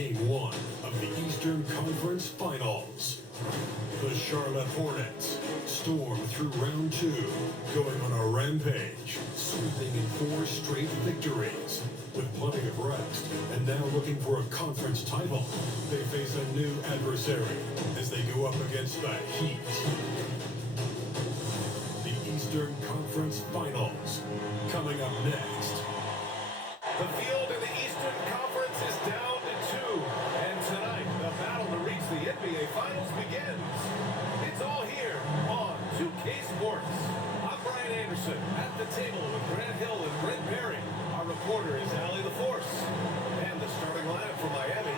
Game 1 of the Eastern Conference Finals. The Charlotte Hornets storm through round 2, going on a rampage, sweeping in 4 straight victories. With plenty of rest, and now looking for a conference title, they face a new adversary as they go up against the Heat. The Eastern Conference Finals, coming up next. The field in the Eastern Conference is down to 2, and tonight the battle to reach the NBA Finals begins. It's all here on 2K Sports. I'm Brian Anderson at the table with Grant Hill and Brent Berry. Our reporter is Allie LaForce. And the starting lineup for Miami.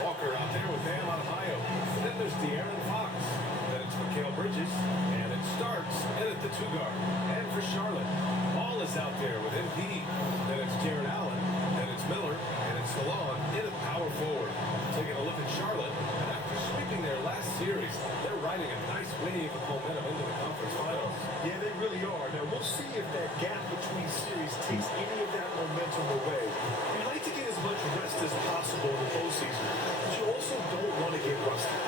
Walker out there with Bam Adebayo. Then there's De'Aaron Fox. Then it's Mikal Bridges. And it starts in at the 2 guard. And for Charlotte, Ball is out there with MP. Then it's Jared Allen. Then it's Miller. And it's Salon in at power forward. Taking a look at Charlotte. And after sweeping their last series, they're riding a nice wave of momentum into the conference finals. Yeah, they really are. Now, we'll see if that gap between series takes any of that momentum away. You like to get as much rest as possible in the postseason, but you also don't want to get rusty.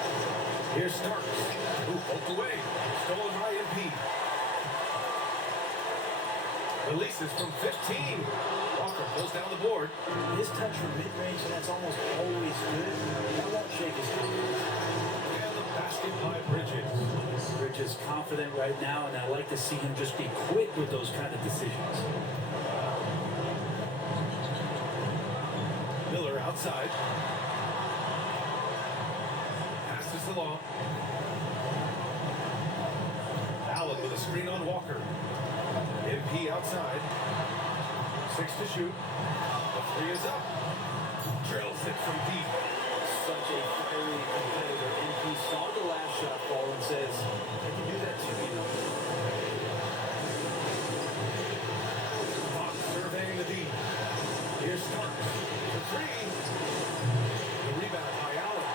Here's Starks, who poked away, stolen by MP. Releases from 15. Walker pulls down the board. His touch from mid-range, that's almost always good. That won't shake his confidence. And the basket by Bridges. Bridges confident right now, and I like to see him just be quick with those kind of decisions. Miller outside. Passes along. Allen with a screen on Walker. MP outside. 6 to shoot. The 3 is up. Drills it from deep. Such a fiery competitor. MP saw the last shot fall and says, I can do that too, you know. Fox surveying the deep. Here's Starks. The 3. The rebound by Allen.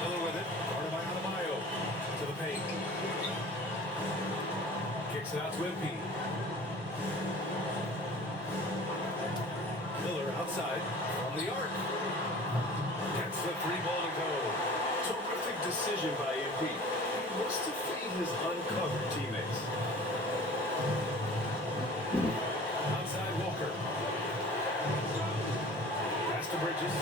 Miller with it. Guarded by Adebayo. To the paint. Kicks it out to MP. Miller outside from the arc. Gets the 3-ball to go. Terrific decision by MP. He wants to feed his uncovered teammates. Outside Walker. Pass to Bridges.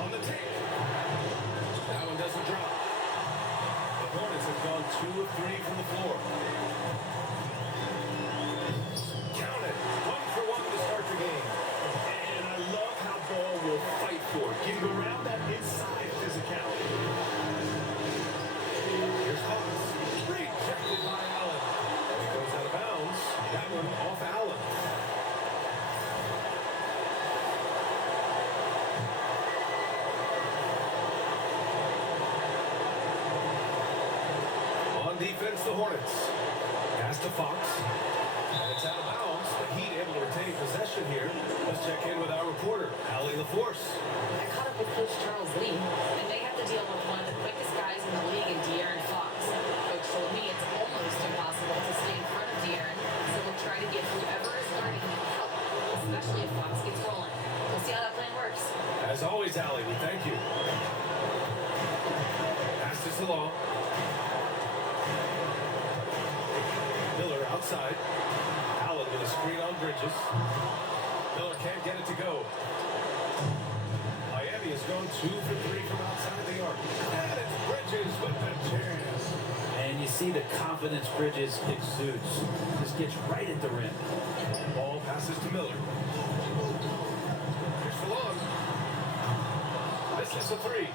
On the take. That one doesn't drop. The Hornets have gone 2 of 3 from the floor. Count it. 1 for 1 to start the game. And I love how Ball will fight for it, getting around that inside physicality. Here's Fox. Rejected by Allen. And he goes out of bounds. That one off Allen. On defense, the Hornets. Pass to Fox. And it's out of bounds. The Heat able to retain possession here. Let's check in with our reporter, Allie LaForce. I caught up with Coach Charles Lee, and they have to deal with one of the quickest guys in the league in De'Aaron Fox. Coach told me it's almost impossible to stay in front of De'Aaron, so we'll try to give whoever is guarding him help, especially if Fox gets rolling. We'll see how that plan works. As always, Allie, we thank you. Pass this along. Miller outside. Allen with a screen on Bridges. Miller can't get it to go. Miami has gone 2 for 3 from outside the arc. And it's Bridges with the chance. And you see the confidence Bridges exudes. Just gets right at the rim. Ball passes to Miller. Here's Salon. This is a 3.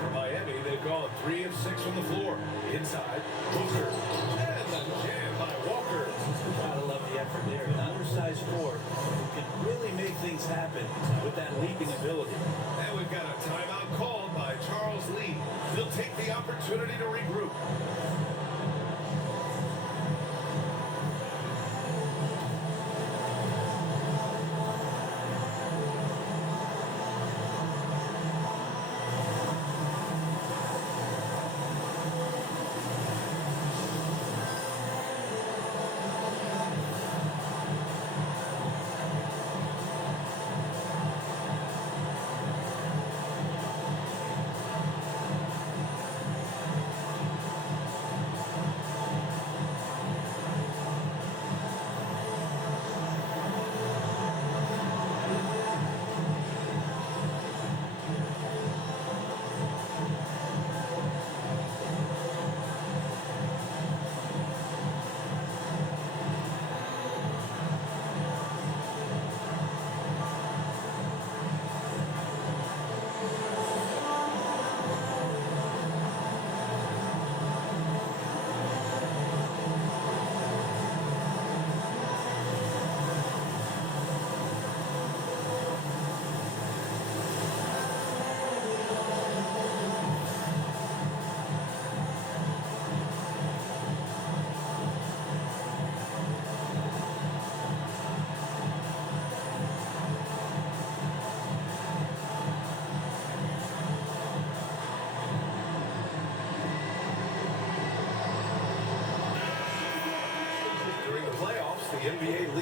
For Miami, they've gone 3 of 6 from the floor. Inside, Booker. And the jam by Walker. Gotta love the effort there. An undersized forward who can really make things happen with that leaping ability. And we've got a timeout called by Charles Lee. He'll take the opportunity to regroup.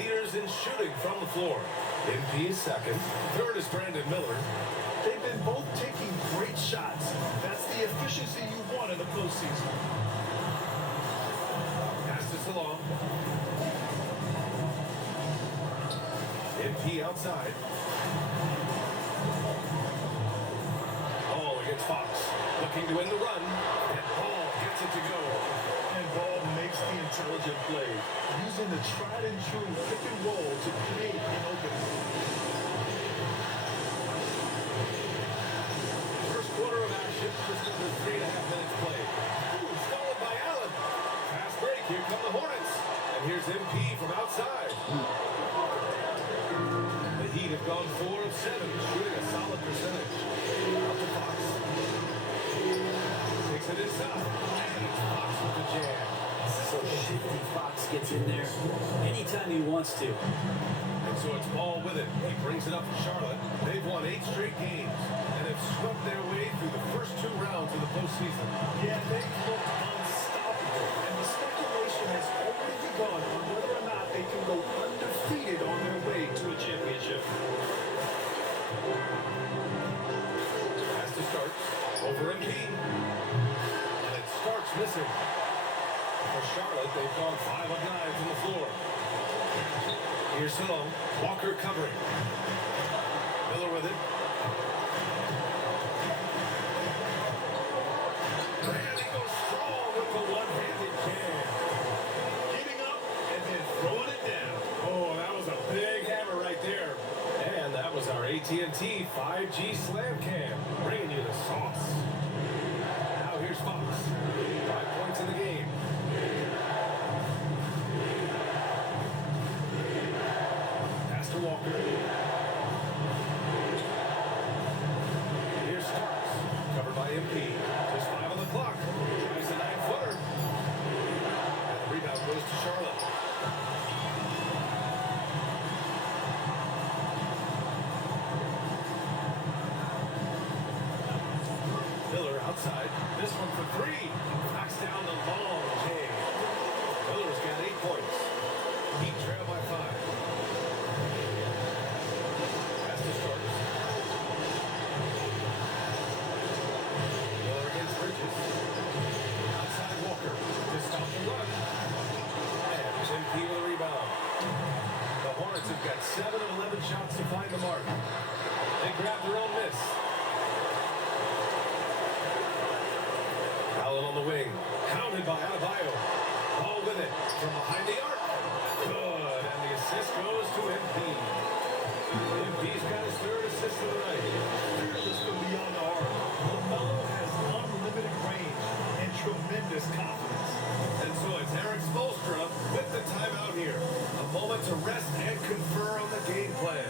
leaders in shooting from the floor. MP is second. Third is Brandon Miller. They've been both taking great shots. That's the efficiency you want in the postseason. Pass this along. MP outside. Ball against Fox. Looking to win the run. And Ball gets it to go. And Ball makes the intelligent play, using the tried and true pick and roll to create an opening. First quarter of action, just under 3.5 minutes played. Ooh, stolen by Allen. Fast break, here come the Hornets. And here's MP from outside. The Heat have gone 4 of 7, shooting a solid percentage. Out to Fox. Takes it inside. And Fox with the jam. So shifty Fox gets in there anytime he wants to. And so it's Ball with it. He brings it up for Charlotte. They've won 8 straight games and have swept their way through the first 2 rounds of the postseason. Yeah, they look unstoppable, and the speculation has already begun on whether or not they can go undefeated on their way to a championship. Pass to Starks. Over MP. And it Starks missing. For Charlotte, they've gone 5 of 9 from the floor. Here's Salone. Walker covering. Miller with it. And he goes strong with the one-handed jam. Getting up and then throwing it down. Oh, that was a big hammer right there. And that was our AT&T 5G Slam Cam, bringing you the sauce. Now here's Fox. 5 points in the game. Pass to Walker. Here's Starks, covered by MP. Just 5 on the clock. Tries a 9-footer. And the rebound goes to Charlotte. Miller outside. This one for 3. Knocks down the long jam. Miller's got 8 points. Heat trail by 5. Pass to Starks. Miller against Bridges. Outside Walker. To stop the run. And MP with a rebound. The Hornets have got 7 of 11 shots to find the mark. They grab their own miss. Allen on the wing. Hounded by Adebayo. Ball with it from behind the arc. Good. And the assist goes to MP. MP's got his 3rd assist of the night. Fearless from beyond the arc. LaMelo has unlimited range and tremendous confidence. And so it's Eric Spoelstra with the timeout here. A moment to rest and confer on the game plan.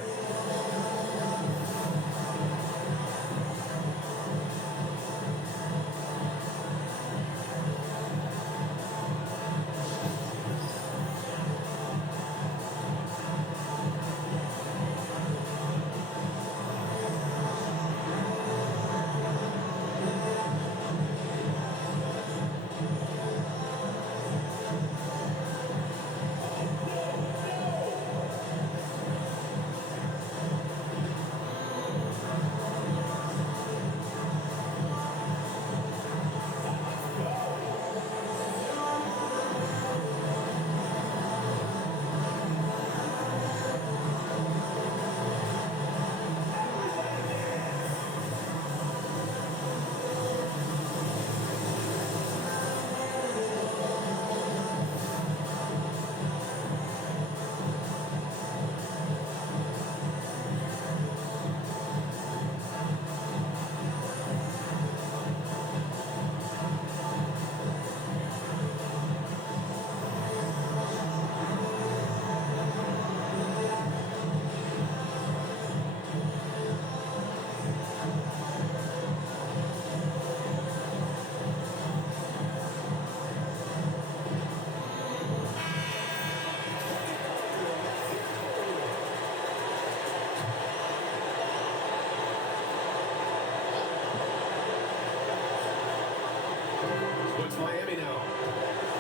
It's Miami now.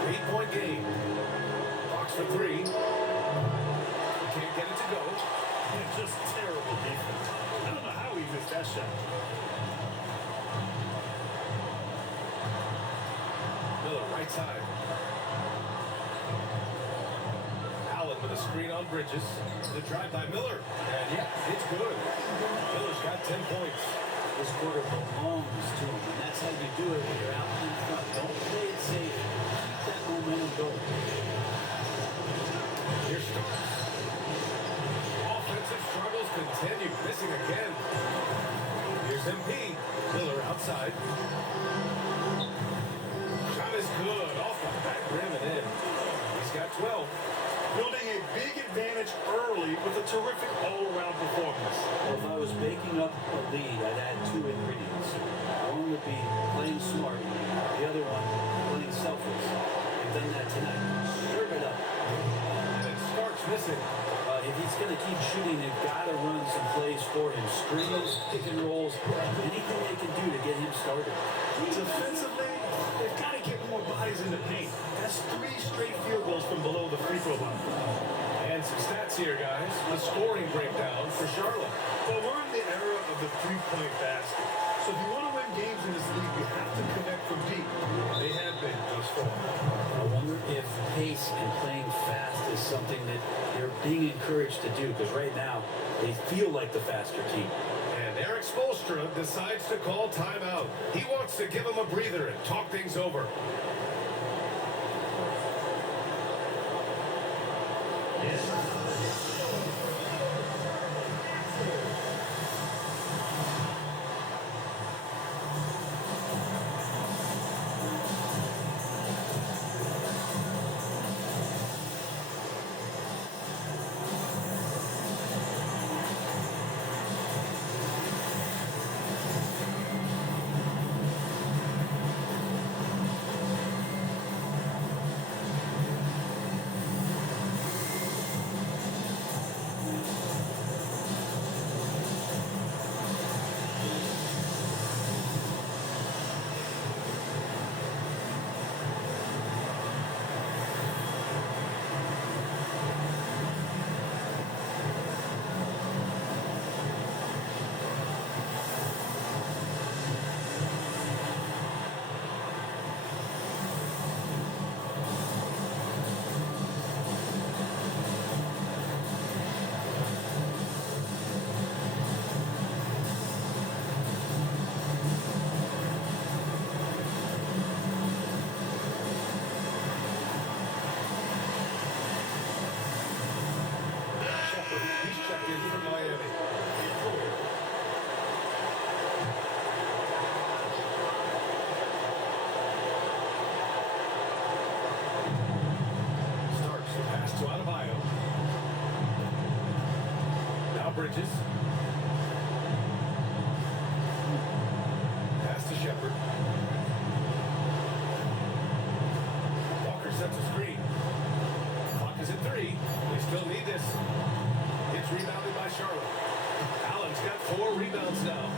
8-point game. Fox for 3. set. Miller right side. Allen with a screen on Bridges. The drive by Miller. And yeah, it's good. Miller's got 10 points. This quarter belongs to him, and that's how you do it when you're out in front. Don't play it safe. Keep that momentum going. Here starts. Offensive struggles continue. Missing again. Here's MP. Miller outside. Shot is good. Off the back rim and in. He's got 12. Building a big advantage early with a terrific all-around performance. Well, if I was baking up a lead, I'd add two ingredients. One would be playing smart. The other one, playing selfless. They've done that tonight. Serve it up. And it starts missing. If he's going to keep shooting, they've got to run some plays for him. Screens, pick and rolls, anything they can do to get him started. Defensively, they've got to get more bodies in the paint. That's 3 straight field goals from below the free throw line. And some stats here, guys. The scoring breakdown for Charlotte. Well, we're in the era of the three-point basket. So if you want to win games in this league, you have to connect from deep. They have been thus far. I wonder if pace and playing fast is something that they're being encouraged to do, because right now they feel like the faster team. And Eric Spoelstra decides to call timeout. He wants to give him a breather and talk things over. He's checked in from Miami. Starks the pass to Adebayo. Now Bridges. Pass to Shepard. Walker sets a screen. Clock is at 3. They still need this. It's rebounded by Charlotte. Allen's got 4 rebounds now.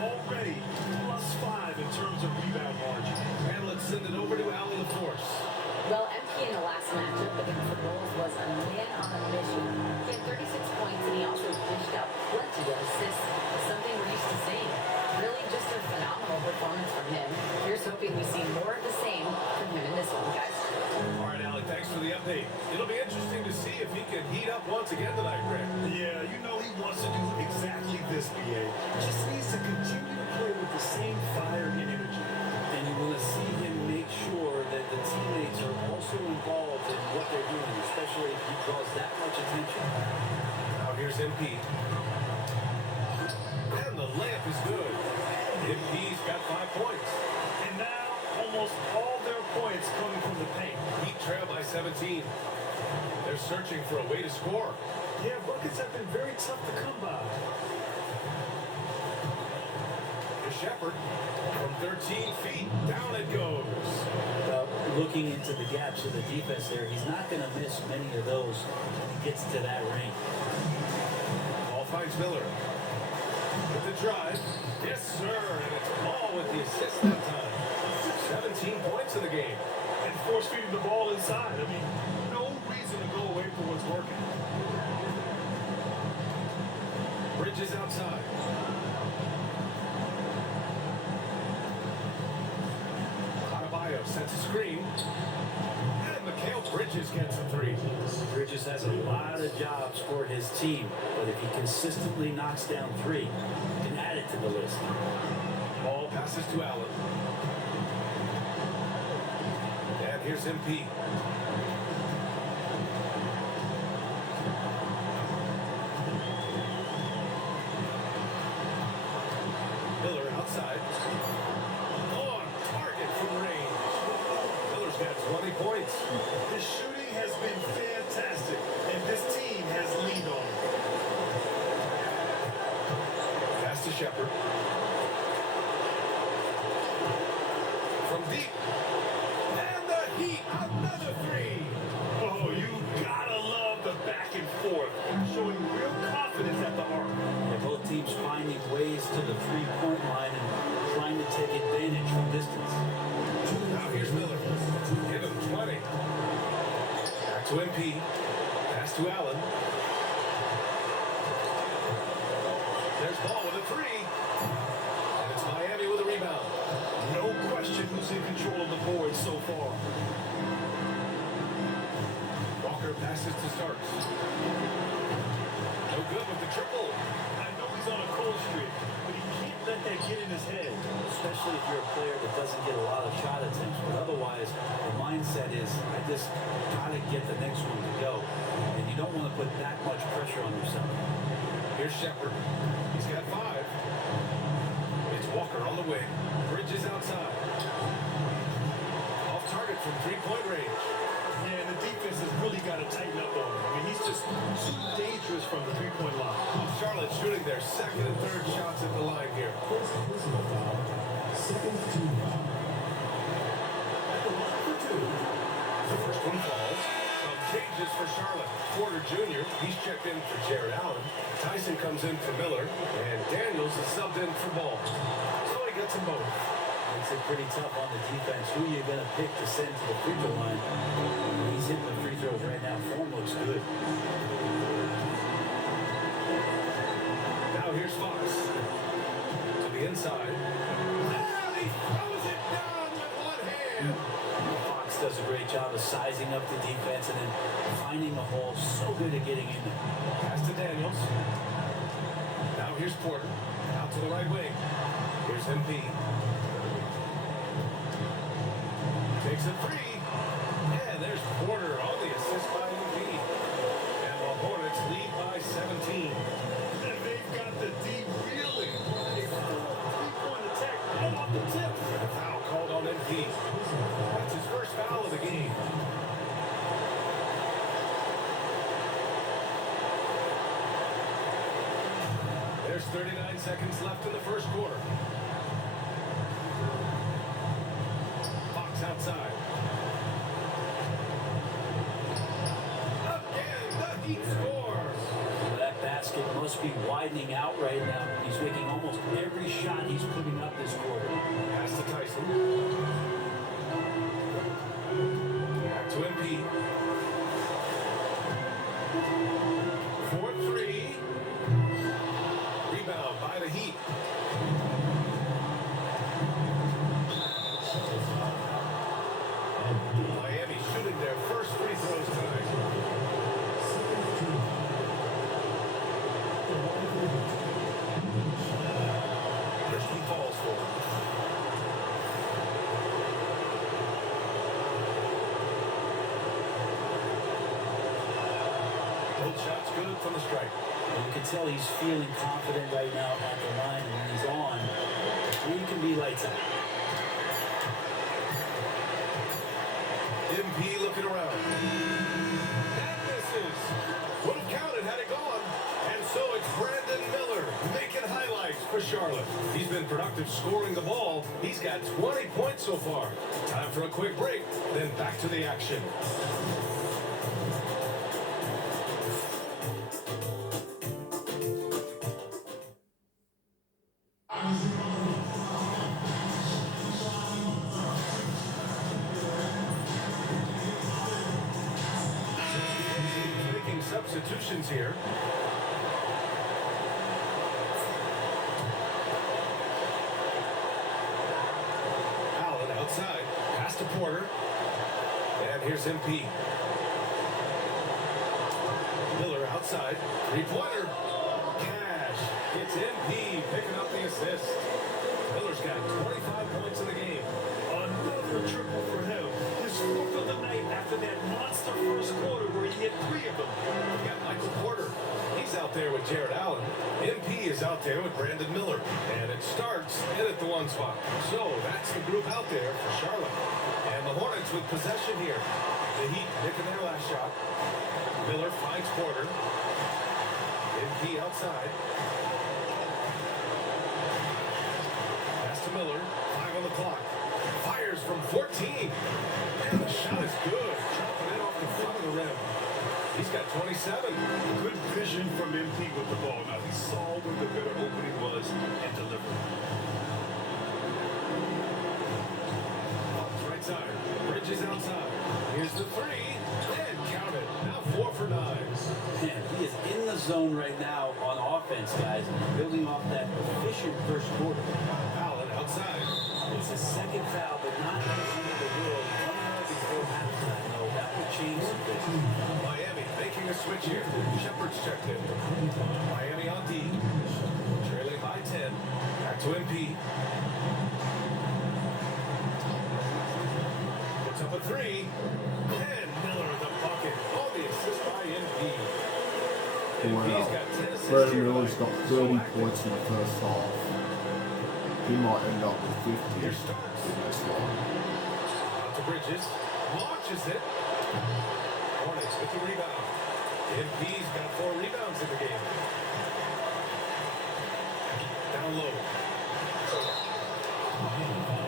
Already +5 in terms of rebound margin. And let's send it over to Allen the force. Well, MP in the last matchup against the Bulls was a man on a mission. He had 36 points, and he also dished out plenty of assists, something we're used to seeing. Really just a phenomenal performance from him. Here's hoping we see more of the same from him in this one, guys. All right, Allen, thanks for the update. It'll be interesting to see if he can heat up once again tonight, Rick. Yeah, you know he wants to do exactly this, BA. Just needs to continue to play with the same fire and energy. And you want to see him make sure that the teammates are also involved in what they're doing, especially if he draws that much attention. Now here's MP. And the layup is good. MP's got 5 points. And now, almost all their points coming from the paint. Heat trail by 17. They're searching for a way to score. Yeah, buckets have been very tough to come by. To Shepard. From 13 feet, down it goes. Looking into the gaps of the defense there, he's not going to miss many of those when he gets to that range. Ball finds Miller. With the drive. Yes, sir. And it's Ball with the assist that time. 17 points in the game. And force feeding the ball inside. I mean, no reason to go away from what's working. Bridges outside. That's a screen. And Mikal Bridges gets a three. Bridges has a lot of jobs for his team, but if he consistently knocks down three, he can add it to the list. Ball passes to Allen. And here's MP. Miller outside. On target from range. Miller's got 20 points. His shooting has been fantastic, and this team has leaned on him. Pass to Shepard. From deep. And the Heat, another three. Oh, you gotta love the back and forth, showing real confidence at the arc. Yeah, both teams finding ways to the three-point line and trying to take advantage from distance. Now here's Miller. Give him 20. Back to MP. Pass to Allen. There's Ball with a three. And it's Miami with a rebound. No question who's in control of the board so far. Walker passes to Starks. No good with the triple. I know he's on a cold streak, but he can't let that get in his head. Especially if you're a player that doesn't get a lot of shot attempts, but otherwise the mindset is, I just gotta get the next one to go, and you don't want to put that much pressure on yourself. Here's Shepard. He's got 5. It's Walker on the wing. Bridges outside. Off target from three-point range. Yeah, and the defense has really got to tighten up on him. I mean, he's just too dangerous from the three-point line. Charlotte shooting their second and third shots at the line here. Second team foul. At the line for two. The first one falls. Some changes for Charlotte. Porter Jr., he's checked in for Jared Allen. Tyson comes in for Miller. And Daniels is subbed in for Ball. So he gets them both. Makes it pretty tough on the defense. Who you're going to pick to send to the free throw line? He's hitting the free throws right now. Form looks good. Now here's Fox. To the inside. And he throws it down with one hand. Fox does a great job of sizing up the defense and then finding the hole. So good at getting in there. Pass to Daniels. Now here's Porter. Out to the right wing. Here's MP. Takes a three. And there's Porter on the assist by MP. And the Hornets lead by 17. And they've got the D reeling. A full three-point attack right off the tip. A foul called on MP. That's his first foul of the game. There's 39 seconds left in the first quarter. Fox outside. Again, the Heat scores. That basket must be widening out right now. He's making almost every shot he's putting up this quarter. Pass to Tyson. Back to MP. 4-3. Rebound by the Heat. Miami shooting their first free throws tonight. Christian falls for it. Both shots good from the stripe. And you can tell he's feeling confident right now at the line, and when he's on, he can be lights out. MP looking around. That misses. Would have counted had it gone. And so it's Brandon Miller making highlights for Charlotte. He's been productive scoring the ball. He's got 20 points so far. Time for a quick break, then back to the action. Making substitutions here. Allen outside. Pass to quarter. And here's MP. Miller outside. Three-pointer. Cash gets MP picking up the assist. Miller's got 25 points in the game. Another triple for him. His fourth of the night after that monster first quarter where he hit 3 of them. We got Michael Porter. He's out there with Jared Allen. MP is out there with Brandon Miller. And it starts in at the 1 spot. So that's the group out there for Charlotte. And the Hornets with possession here. The Heat making their last shot. Miller finds Porter. MP outside. Pass to Miller. 5 on the clock. Fires from 14. And the shot is good. Dropping it off the front of the rim. He's got 27. Good vision from MP with the ball. Now he saw where the better opening was and delivered. Bucks right side. Bridges outside. Here's the 3. And count it. Now 4 for 9. Man, he is in the zone right now on offense, guys, building off that efficient first quarter. Allen outside. It's his second foul, but not in the world. Coming out before halftime, though, that would change some things. Miami making a switch here. Shepard's checked in. Miami on D. Trailing by 10. Back to MP. Puts up a 3. And Miller the bucket. On the assist by MP. MP's got 10 assists Brandon here Miller's tonight. got So 30 active. points in the first half. He might end up with 50 Here in starts. this one. Out to Bridges. Launches it. Hornets with the rebound. MP's got 4 rebounds in the game. Down low.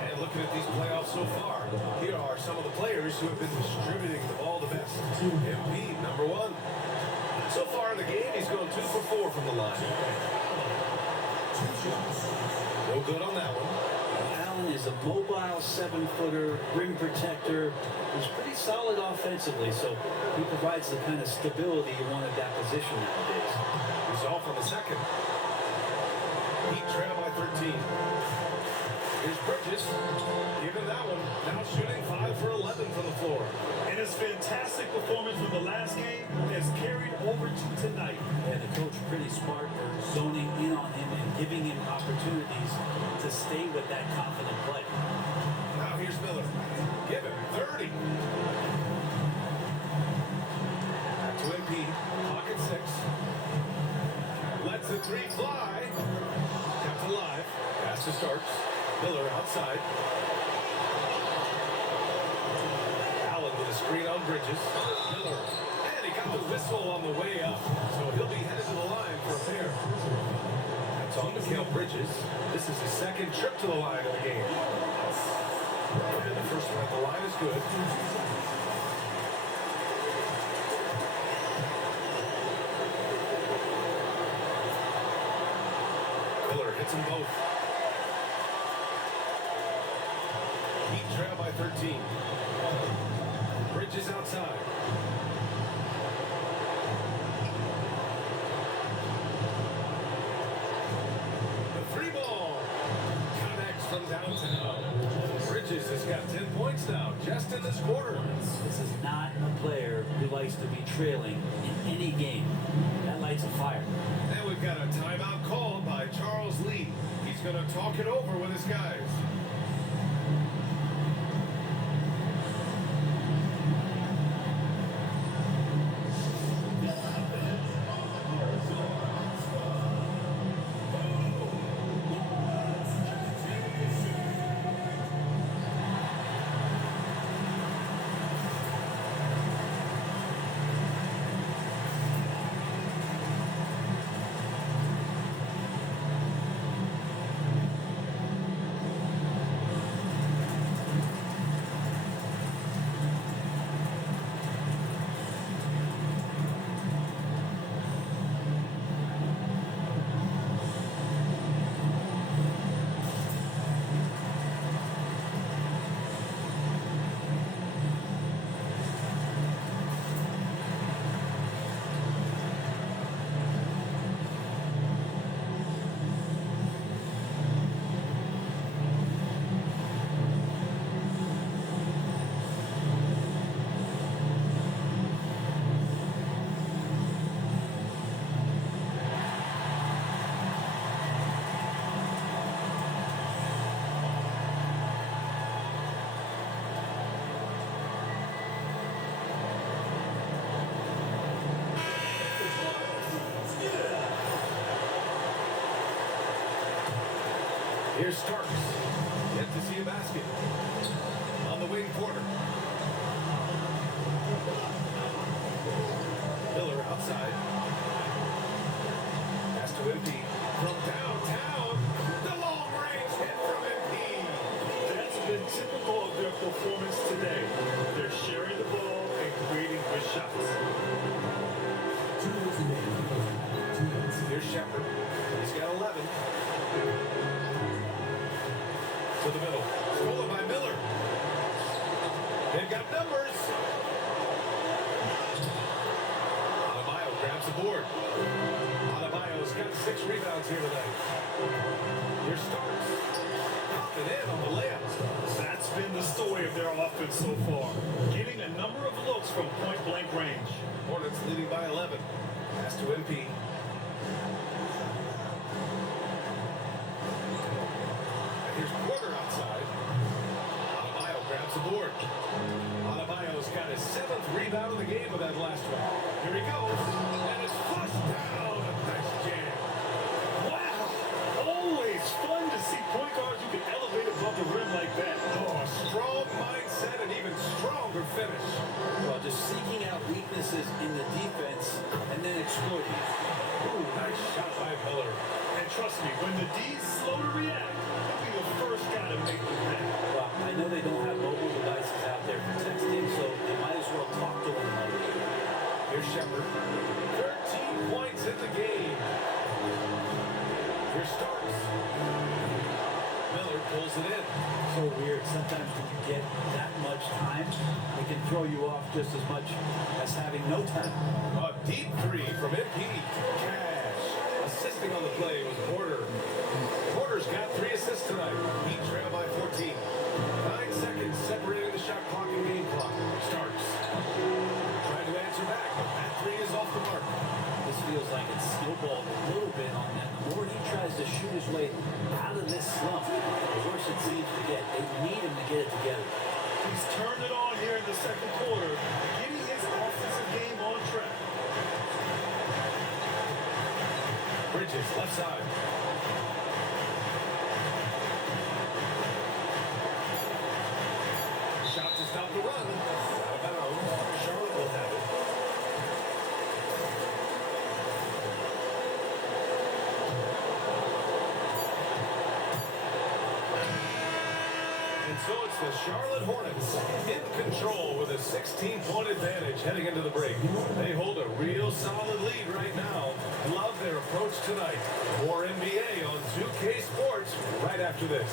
And looking at these playoffs so far, here are some of the players who have been distributing the ball the best. MP, number 1. So far in the game, he's going 2 for 4 from the line. No good on that one. Allen is a mobile 7-footer, rim protector, who's pretty solid offensively, so he provides the kind of stability you want at that position nowadays. He's off on the second. Heat trail by 13. Here's Bridges. Given that one. Now shooting 5 for 11 from the floor. And his fantastic performance from the last game has carried over to tonight. And the coach pretty smart for zoning in on him and giving him opportunities to stay with that confident play. Now here's Miller. Give him 30. Back to MP. Pocket 6. Lets the 3 fly. Kept alive. Pass to Starks. Miller outside. Allen with a screen on Bridges. Miller. And he got the whistle on the way up. So he'll be headed to the line for a pair. That's on Mikal Bridges. This is his second trip to the line of the game. And the first one at the line is good. Miller hits them both. Heat trail by 13. Bridges outside. The 3 ball connects from downtown. Bridges has got 10 points now, just in this quarter. This is not a player who likes to be trailing in any game. That lights a fire. And we've got a timeout called by Charles Lee. He's going to talk it over with his guys. Here's Starks. Yet to see a basket. On the wing, Porter. Miller outside. Pass to MP. From downtown. The long range hit from MP. That's been typical of their performance today. They're sharing the ball and creating good shots. Here's Shepard. He's got 11. To the middle. Stolen by Miller. They've got numbers. Adebayo grabs the board. Adebayo's got 6 rebounds here tonight. Here's Starks. Popping in on the layup. That's been the story of their offense so far. Getting a number of looks from point-blank range. Hornets leading by 11. Pass to MP. Here's Porter outside. Adebayo grabs the board. Adebayo's got his 7th rebound of the game with that last one. Here he goes. And it's flushed down. Nice jam. Wow! Always fun to see point guards who can elevate above the rim like that. Oh, a strong mindset and even stronger finish. Well, just seeking out weaknesses in the defense and then exploiting it. Ooh, nice shot by Miller. And trust me, when the D's slow to react, they'll be the first guy to make the pay. Well, I know they don't have mobile devices out there for texting, so they might as well talk to one another. Here's Shepard. 13 points in the game. Here's Starks. Miller pulls it in. So weird. Sometimes when you get that much time, it can throw you off just as much as having no time. A deep 3 from MP. Cash. Assisting on the play was Porter. Porter's got 3 assists tonight. Heat trail by 14. 9 seconds separating the shot clock and game clock. Starks. Trying to answer back, but that 3 is off the mark. This feels like it's snowballed a little bit on them. The more he tries to shoot his way out of this slump, the worse it seems to get. They need him to get it together. He's turned it on here in the second quarter, getting his offensive game on track. Bridges, left side. Shot to stop the run. Out of bounds. Charlotte will have it. And so it's the Charlotte Hornets in control with a 16-point advantage heading into the break. They hold a real solid lead right now. Love their approach tonight. More NBA on 2K Sports right after this.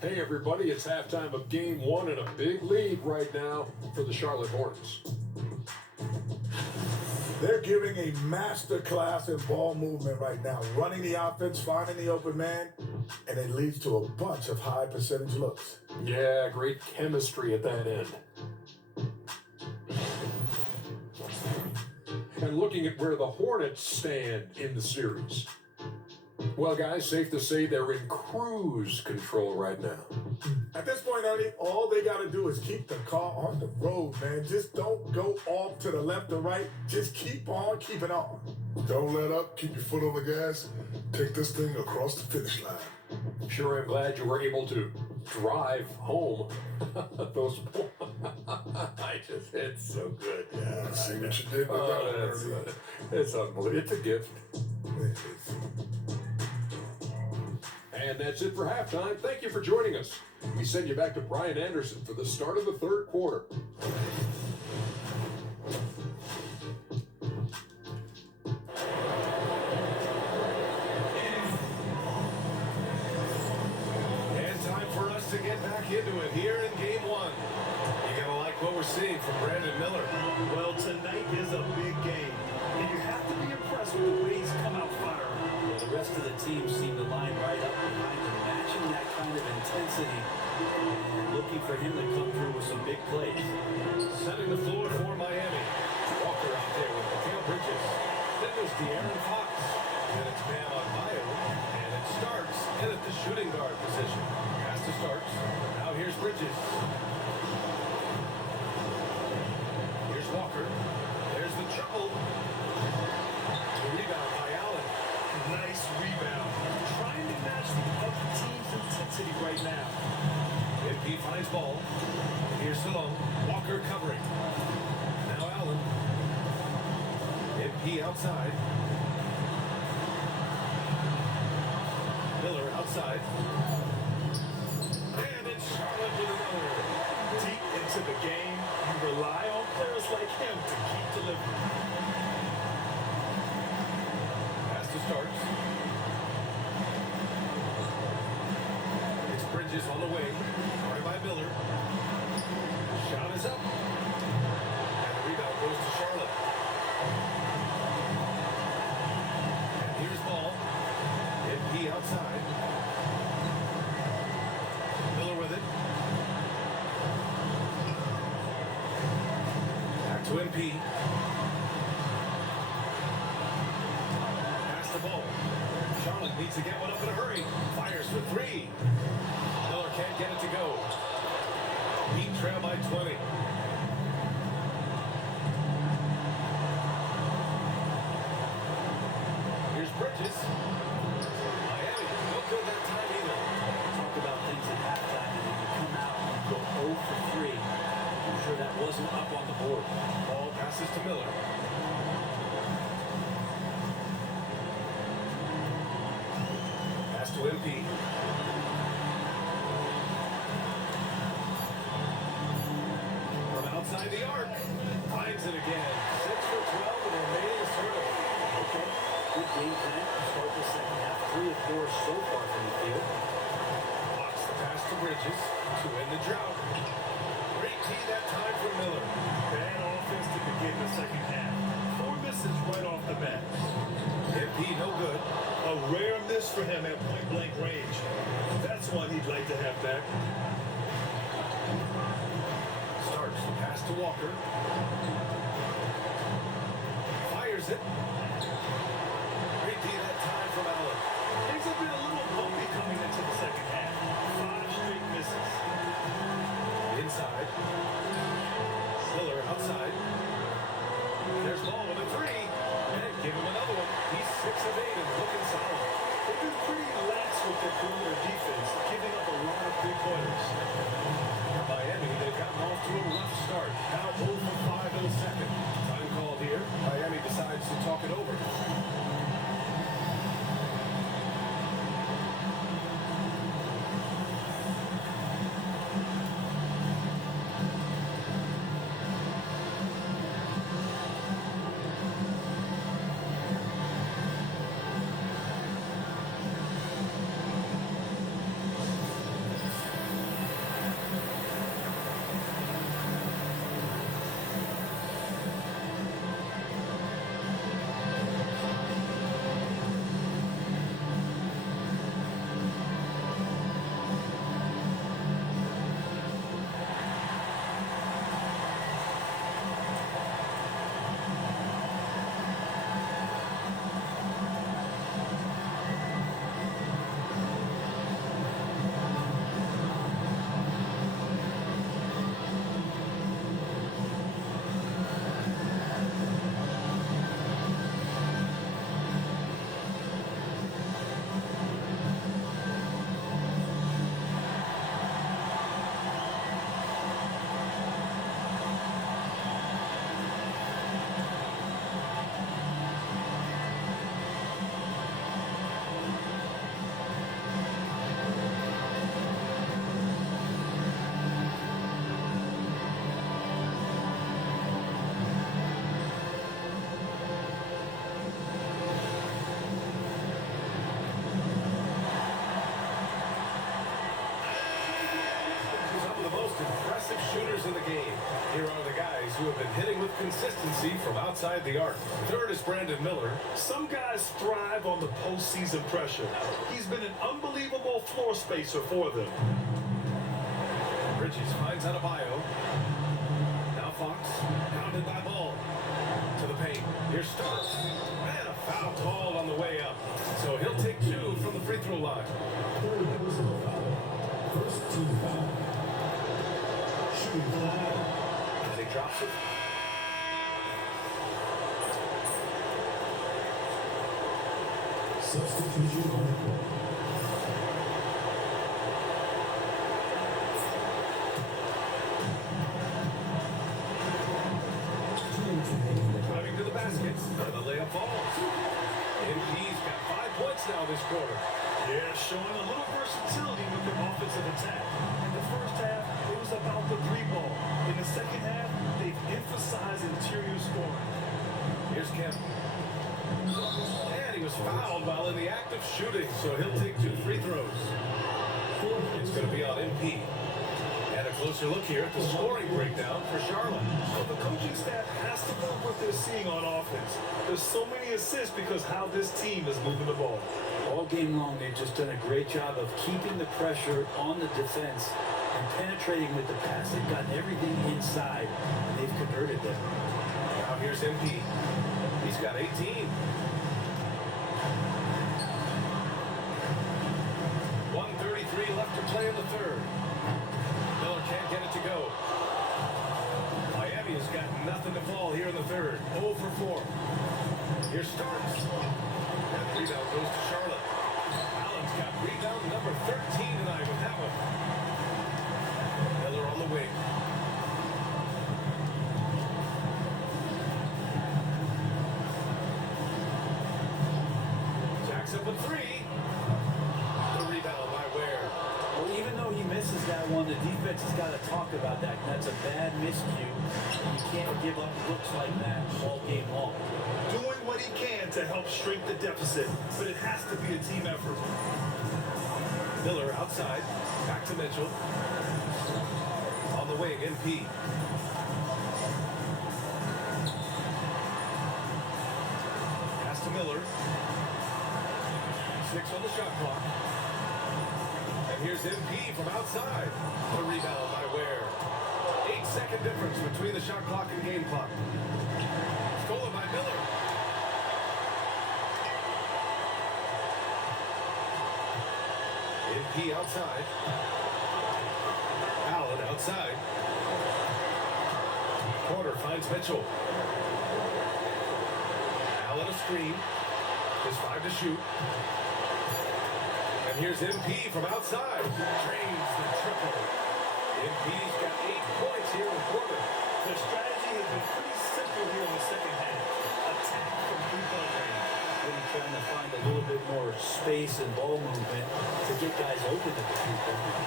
Hey everybody, it's halftime of game 1 and a big lead right now for the Charlotte Hornets. They're giving a master class in ball movement right now, running the offense, finding the open man, and it leads to a bunch of high percentage looks. Yeah, great chemistry at that end. And looking at where the Hornets stand in the series. Well, guys, safe to say they're in cruise control right now. At this point, Ernie, all they got to do is keep the car on the road, man. Just don't go off to the left or right. Just keep on keeping on. Don't let up. Keep your foot on the gas. Take this thing across the finish line. Sure, I'm glad you were able to drive home. Those it's so good. Yeah, see what you did with Oh, that, that's, Ernie. it's unbelievable. It's a gift. It is. And that's it for halftime. Thank you for joining us. We send you back to Brian Anderson for the start of the third quarter. And time for us to get back into it here in game 1. You gotta like what we're seeing from Brandon Miller. Well, tonight is a big game, and you have to be impressed with the way he's come out firing. Well, the rest of the team seem to line right up behind him, matching that kind of intensity and looking for him to come through with some big plays. Setting the floor for Miami. Walker out there with Mikal Bridges. Then there's De'Aaron Fox. And it's Bam Adebayo. And it starts in at the shooting guard position. Pass to Starks. Now here's Bridges. Here's Walker. There's the trouble. The rebound MP outside. Miller outside. And it's Charlotte with another. Deep into the game, you rely on players like him to keep delivering. Pass to Starks. It's Bridges on the way. Guarded by Miller. Shot is up. And the rebound goes to Charlotte. And here's ball. MP outside. Miller with it. Back to MP. Pass the ball. Charlotte needs to get one up in a hurry. Fires for three. Miller can't get it to go. Heat trail by 20. Here's Bridges. Miami, no good that time either. Talk about things at halftime, and then you come out and you go 0 for 3. I'm sure that wasn't up on the board. Ball passes to Miller. Pass to MP. From outside the arc. Finds it again. 6 for 12 and remaining a turnover. Okay, good game plan to start the second half. 3 of 4 so far from the field. Blocks the pass to Bridges to end the drought. Great tee that time for Miller. Bad offense to begin the second half. 4 misses right off the bat. MP no good. A rare miss for him at point-blank range. That's one he'd like to have back. Starts the pass to Walker. Fires it. Great D that time from Allen. Things have been a little bumpy coming into the second half. 5 straight misses. Inside. Miller outside. There's ball with a three. And give him another one. He's 6 of 8 and looking solid. They've been pretty lax with their perimeter defense, giving up a lot of three-pointers. Miami, they've gotten off to a rough start. Now 0 for 5 in the second. Time called here. Miami decides to talk it over. in the game. Here are the guys who have been hitting with consistency from outside the arc. Third is Brandon Miller. Some guys thrive on the postseason pressure. He's been an unbelievable floor spacer for them. Bridges finds Adebayo. Now Fox, pounded by Ball. To the paint. Here's Starks. And a foul called on the way up. So he'll take two from the free throw line. First team foul. Shooting flag. As he drops it. Substitution on the court. Driving to the basket. And the layup this quarter. Yeah, showing a little versatility with their offensive attack. In the first half, it was about the three ball. In the second half, they've emphasized interior scoring. Here's Kemp. And he was fouled while in the act of shooting, so he'll take 2 free throws. It's going to be on MP. And a closer look here at the scoring breakdown for Charlotte. Well, the coaching staff has to love what they're seeing on offense. There's so many assists because how this team is moving the ball. All game long, they've just done a great job of keeping the pressure on the defense and penetrating with the pass. They've gotten everything inside, and they've converted them. Now here's MP. He's got 18. 1:33 left to play in the third. Miller can't get it to go. Miami has got nothing to fall here in the third. 0 for 4. Here starts. And the rebound goes to Charlotte. Allen's got rebound number 13 tonight with that one. Miller on the wing. Jacks up with 3. The rebound by Ware. Well, even though he misses that one, the defense has got to talk about that. That's a bad miscue. You can't give up looks like that all game long. Doing what he can to help shrink the deficit, but it has to be a team effort. Miller outside. Back to Mitchell. On the wing, MP. Pass to Miller. 6 on the shot clock. And here's MP from outside. The rebound by Ware. 8-second difference between the shot clock and game clock. Stolen by Miller. MP outside. Allen outside. Porter finds Mitchell. Allen a screen. His 5 to shoot. And here's MP from outside. Drains the triple. MP's got 8 points here in the quarter. Their strategy has been pretty simple here in the second half. Attack from three-point range. Really trying to find a little bit more space and ball movement to get guys open at the three-point line.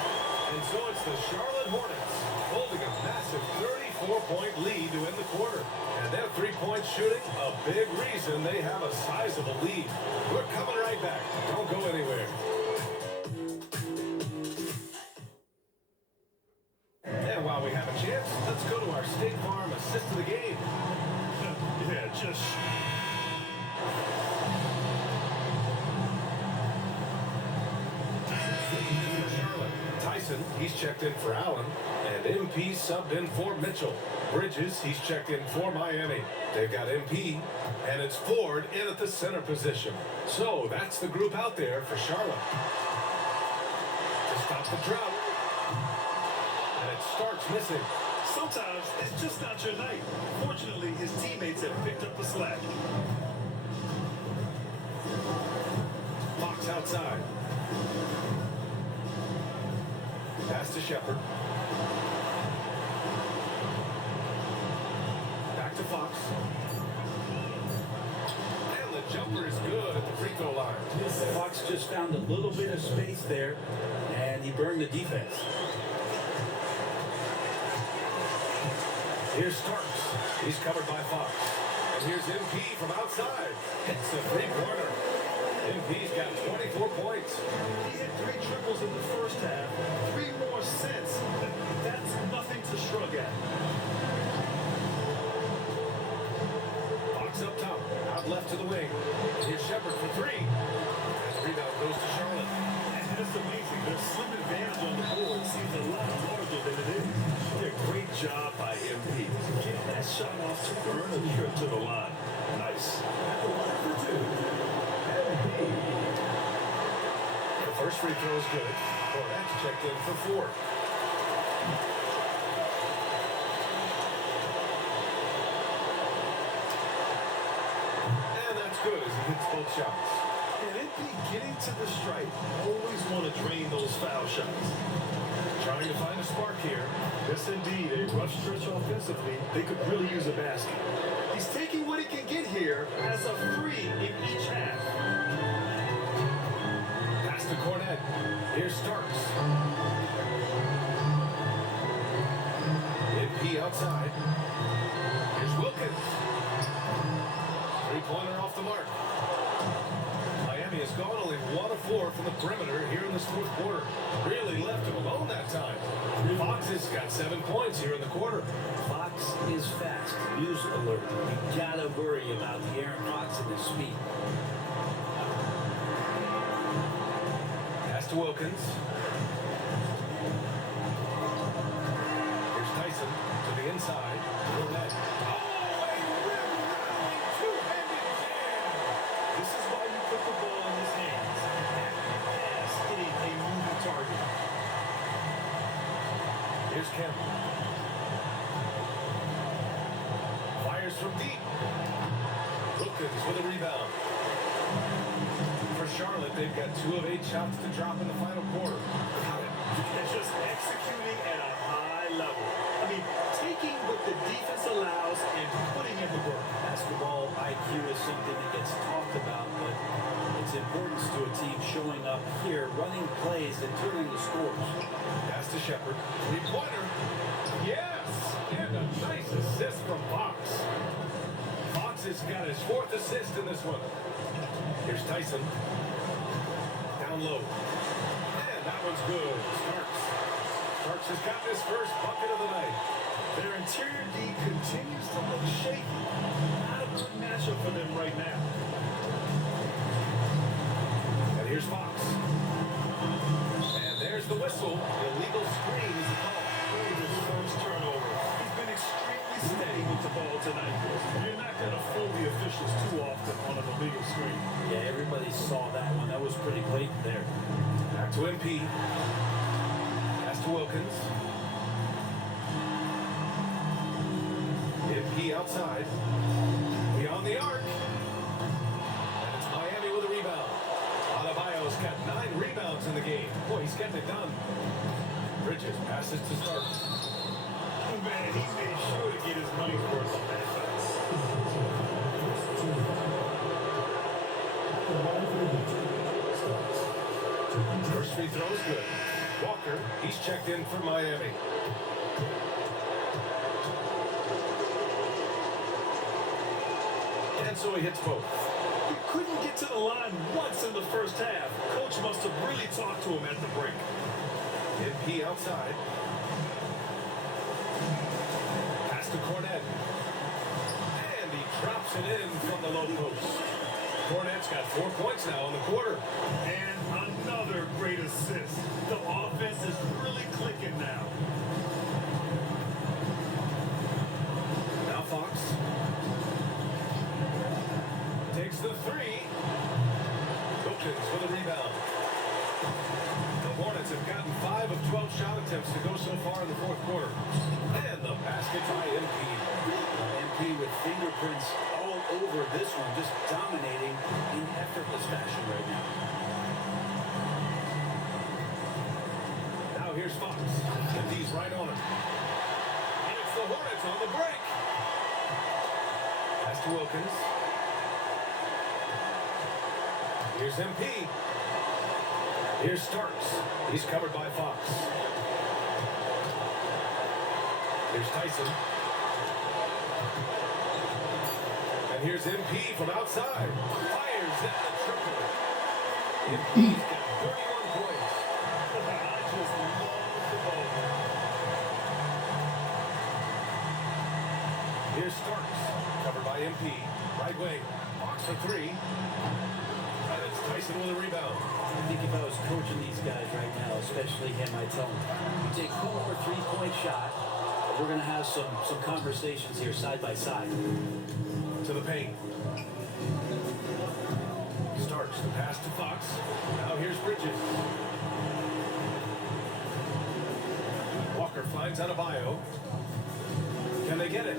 And so it's the Charlotte Hornets holding a massive 34-point lead to end the quarter. And their three-point shooting, a big reason they have a sizable lead. We're coming right back. Don't go anywhere. And while we have a chance, let's go to our State Farm assist of the game. Yeah, just... Tyson, he's checked in for Allen, and MP subbed in for Mitchell. Bridges, he's checked in for Miami. They've got MP, and it's Ford in at the center position. So that's the group out there for Charlotte. To stop the drought. And it starts missing. Sometimes it's just not your night. Fortunately, his teammates have picked up the slack. Fox outside. Pass to Shepard. Back to Fox. And the jumper is good at the free throw line. Fox just found a little bit of space there, and he burned the defense. Here's Starks. He's covered by Fox. And here's MP from outside. Hits a three-pointer. MP's got 24 points. He hit 3 triples in the first half, 3 more since. That's nothing to shrug at. Fox up top, out left to the wing. Here's Shepard for 3. And the rebound goes to Charlotte. And that's amazing. Their slim advantage on the board seems a lot larger than it is. Yeah, great job by MP. Getting that shot off to burn a trip to the line. Nice. At the line for 2. The first free throw is good. Cornett's checked in for 4. And that's good as he hits both shots. And MP getting to the stripe. Always want to drain those foul shots. Trying to find a spark here. Yes, indeed. A rough stretch offensively. They could really use a basket. He's taking what he can get here as a free in each half. to Cornette. Here's Starks. MP outside. Here's Wilkins. Three-pointer off the mark. Miami has gone only 1 of 4 from the perimeter here in this fourth quarter. Really left him alone that time. Fox has got 7 points here in the quarter. Fox is fast. News alert. You gotta worry about the Aaron Fox and his speed. Pass to Wilkins. Here's Tyson to the inside. Cornette. Oh, a rim-rattling two-handed jam. This is why you put the ball in his hands. Pass hitting a moving target. Here's Kemp. Fires from deep. Wilkins with a rebound. For Charlotte, they've got 2 of 8 shots to drop in the final quarter. They're just executing at a high level. I mean, taking what the defense allows and putting in the work. Basketball IQ is something that gets talked about, but its importance to a team showing up here, running plays and turning the scores. Pass to Shepard. Three-pointer. Yes! And a nice assist from Fox. Fox has got his 4th assist in this one. Here's Tyson. Down low. And that one's good. Starks has got his first bucket of the night. Their interior D continues to look shaky. Not a good matchup for them right now. And here's Fox. And there's the whistle. Illegal screen is the call. His first turnover. He's been extremely steady with the ball tonight. You're not going to fool the officials too often on an illegal screen. Yeah, everybody saw that one. That was pretty blatant there. Back to MP. Pass to Wilkins. MP outside. Beyond the arc. And it's Miami with a rebound. Adebayo's got 9 rebounds in the game. Boy, he's getting it done. Bridges passes to Starks. Man, he made sure to get his money's worth on that pass. First free throw is good. Walker, he's checked in for Miami. And so he hits both. He couldn't get to the line once in the first half. Coach must have really talked to him at the break. MP outside. Pass to Cornette. And he drops it in from the low post. Cornette's got 4 points now in the quarter. And another great assist. The offense is really clicking now. Now Fox. Takes the 3. Wilkins with a rebound. The Hornets have gotten 5 of 12 shot attempts to go so far in the fourth quarter. And the basket by MP. MP with fingerprints all over this one, just dominating in effortless fashion right now. Now here's Fox. And he's right on him. And it's the Hornets on the break. Pass to Wilkins. Here's MP. Here's Starks. He's covered by Fox. Here's Tyson. And here's MP from outside. Fires down the triple. MP's got 31 points. I just love the ball. Here's Starks. Covered by MP. Right wing. Box for 3. And it's Tyson with a rebound. I think if I was coaching these guys right now, especially him, I'd tell him, you take one more 3-point shot, we're going to have some conversations here side by side. To the paint. Starks the pass to Fox. Now here's Bridges. Walker finds Adebayo. Can they get it?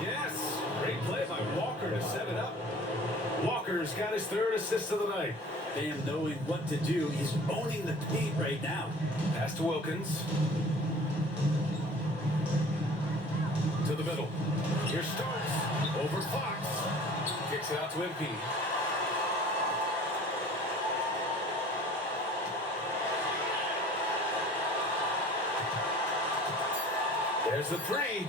Yes! Great play by Walker to set it up. Walker's got his 3rd assist of the night. Bam knowing what to do. He's owning the paint right now. Pass to Wilkins. To the middle. Here's Starks. Over Fox. Kicks it out to MP. There's the three.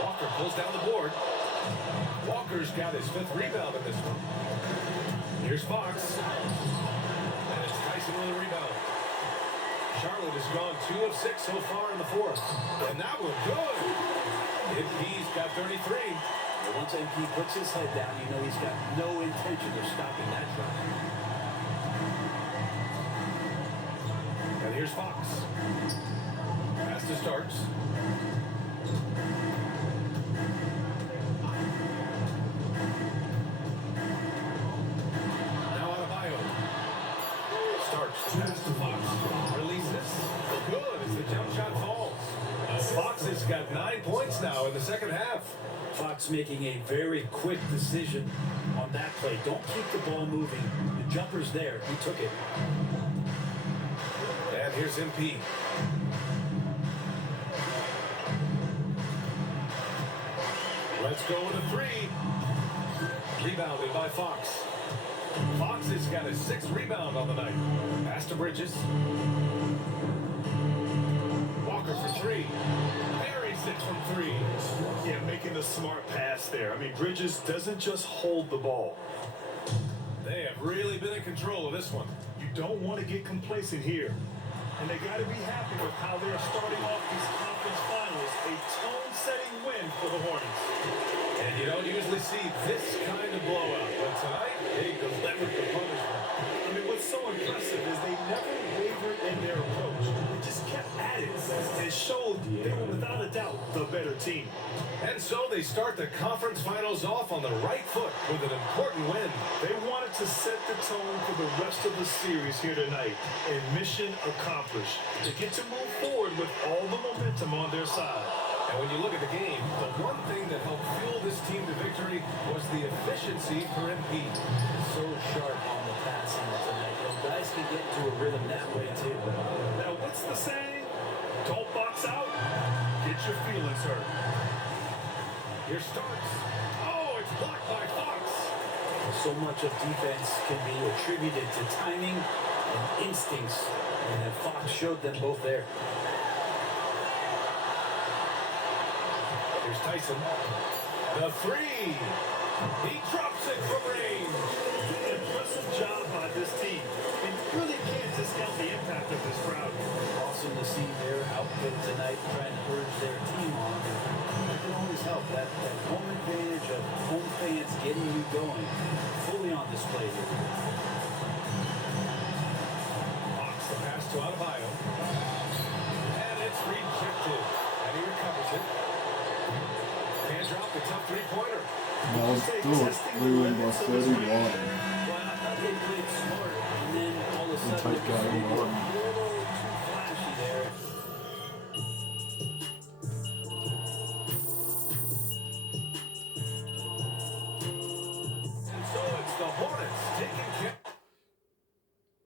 Walker pulls down the board. Walker's got his 5th rebound in this one. Here's Fox. And it's Tyson with a rebound. Charlotte has gone 2 of 6 so far in the 4th. And that one good. MP's got 33. Once MP puts his head down, you know he's got no intention of stopping that shot. And here's Fox. Pass to Starks. Now on a bio. Starks. Pass to Fox. Releases. Good as the jump shot falls. Fox has got 9 points now in the second half. Fox making a very quick decision on that play. Don't keep the ball moving. The jumper's there. He took it. And here's MP. Let's go with a 3. Rebounded by Fox. Fox has got his 6th rebound on the night. Pass to Bridges. Walker for 3. Buries it from 3. Yeah, making the smart pass there. I mean, Bridges doesn't just hold the ball. They have really been in control of this one. You don't want to get complacent here. And they got to be happy with how they're starting off these conference finals. A tone-setting win for the Hornets. And you don't usually see this kind of blowout. But tonight, they delivered the punishment. I mean, what's so impressive is they never wavered in their approach. They just kept at it and showed they were without a doubt the better team. And so they start the conference finals off on the right foot with an important win. They wanted to set the tone for the rest of the series here tonight, and mission accomplished. They get to move forward with all the momentum on their side. And when you look at the game, the one thing that helped fuel this team to victory was the efficiency for MP. So sharp on the passing tonight. You know, guys can get into a rhythm that way too. Now, what's the saying? Don't box out. Get your feelings hurt. Here Starks. Oh, it's blocked by Fox. So much of defense can be attributed to timing and instincts, and Fox showed them both there. Here's Tyson. The 3. He drops it from range. Impressive job by this team. And you really can't discount the impact of this crowd. Awesome to see their output tonight, trying to urge their team on. It can always help. That home advantage of home fans getting you going, fully on display here. Fox the pass to Adebayo. And it's rejected. And he recovers it. Can't drop the tough 3-pointer. Now let's do it. We win by 31. Well, I thought they played smart, and then all of a We'll sudden, take that one.